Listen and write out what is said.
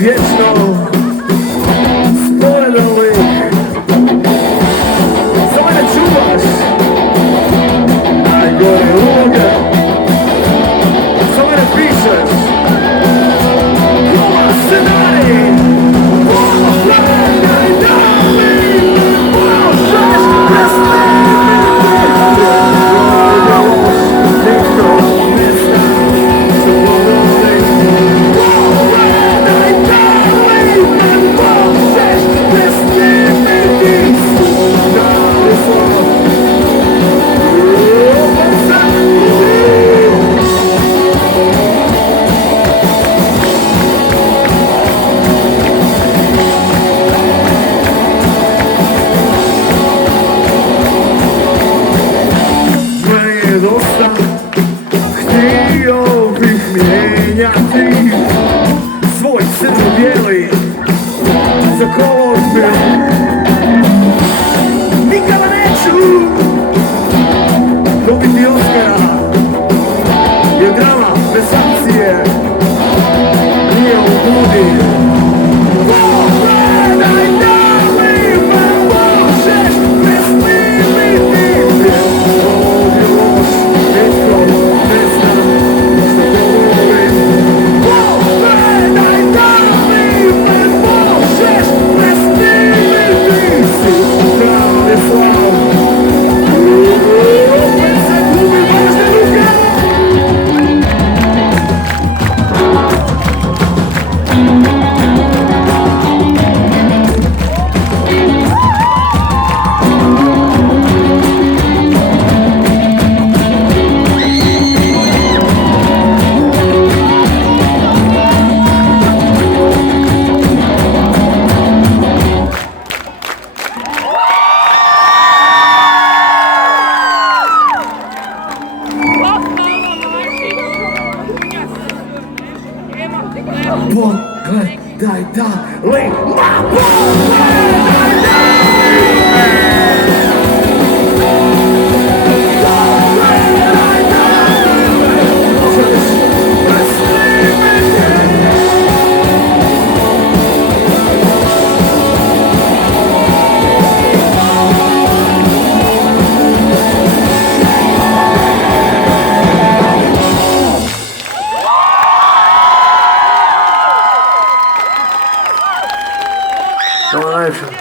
vječno sporedali. Za mene čuvaš najgore uloge, za mene pišeš koma scenarij. Dosta htio bih mijenjati svoj crno-bijeli za kolor film. Nikada neću dobiti Oscara, jer drama bez akcije nije u budi. Pogledaj dalej, ma pogledaj dalej. Pogledaj dalej. Možeš preslimiti. Hvala najviše.